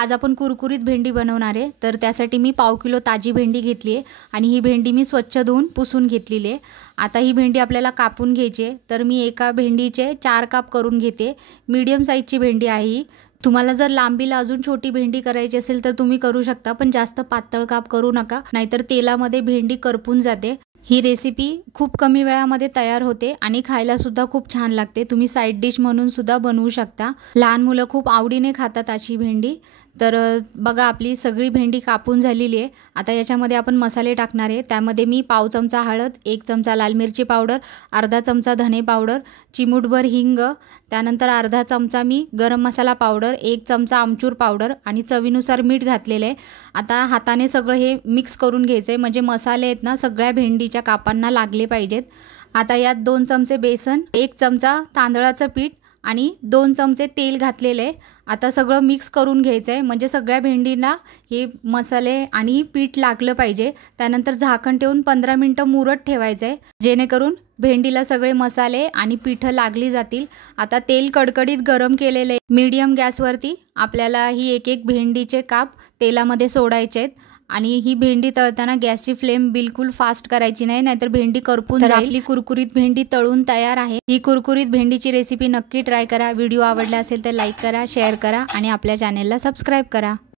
आज आपण कुरकुरीत भेंडी बनवणार आहे। तर त्यासाठी मी पाव किलो ताजी भेंडी घेतली आहे आणि ही भेंडी मी स्वच्छ धुवून पुसून घेतलेली आहे। आता ही भेंडी आपल्याला कापून घ्यायची आहे। तर मी एका भेंडीचे 4 काप करून घेते। मीडियम साईजची भेंडी आहे ही। तुम्हाला जर लांबीला अजून छोटी भेंडी करायची असेल तर तुम्ही करू शकता, पण जास्त पातळ काप करू नका, नाहीतर तेलामध्ये भेंडी करपून जाते। ही रेसिपी खूप कमी वेळामध्ये तयार होते आणि खायला सुद्धा खूप छान लागते। तुम्ही साइड डिश म्हणून सुद्धा बनवू शकता। लहान मुलं खूप आवडीने खातात अशी भेंडी। तर बघा आपली सगळी भेंडी कापून झालेली आहे। आता याच्यामध्ये आपण मसाले टाकणार आहे। त्यामध्ये मी पाव चमचा हळद, 1 चमचा लाल मिरची पावडर, अर्धा चमचा धने पावडर, चिमूटभर हिंग, त्यानंतर अर्धा चमचा मी गरम मसाला पावडर, 1 चमचा आमचूर पावडर आणि चवीनुसार मीठ घातलेले आहे। आता हाताने सगळं हे मिक्स करून घ्यायचे, म्हणजे मसाले आहेत ना सगळ्या भेंडीच्या कापांना लागले पाहिजेत। आता यात 2 चमचे बेसन, 1 चमचा तांदळाचं पीठ आणि 2 चमचे तेल घातलेले आहे। आता सगळं मिक्स करून घ्यायचं आहे, म्हणजे सगळ्या भेंडींना हे मसाले आणि पीठ लागलं पाहिजे। त्यानंतर झाकण ठेवून 15 मिनिटं मुरत ठेवायचं आहे, जेणेकरून भेंडीला सगळे मसाले आणि पीठ लागली जातील। आता तेल कडकडीत गरम केलेले आहे। मीडियम गॅसवरती आपल्याला ही एक भेंडीचे काप तेलामध्ये सोडायचे आहेत आणि ही भेंडी तळताना गॅसची फ्लेम बिलकुल फास्ट करायची नाही, नाहीतर भेंडी करपून जाईल। आपली कुरकुरीत भेंडी तळून तयार आहे। ही कुरकुरीत भेंडीची रेसिपी नक्की ट्राय करा। व्हिडिओ आवडला असेल तर लाईक करा, शेअर करा आणि आपल्या चॅनेलला सबस्क्राइब करा।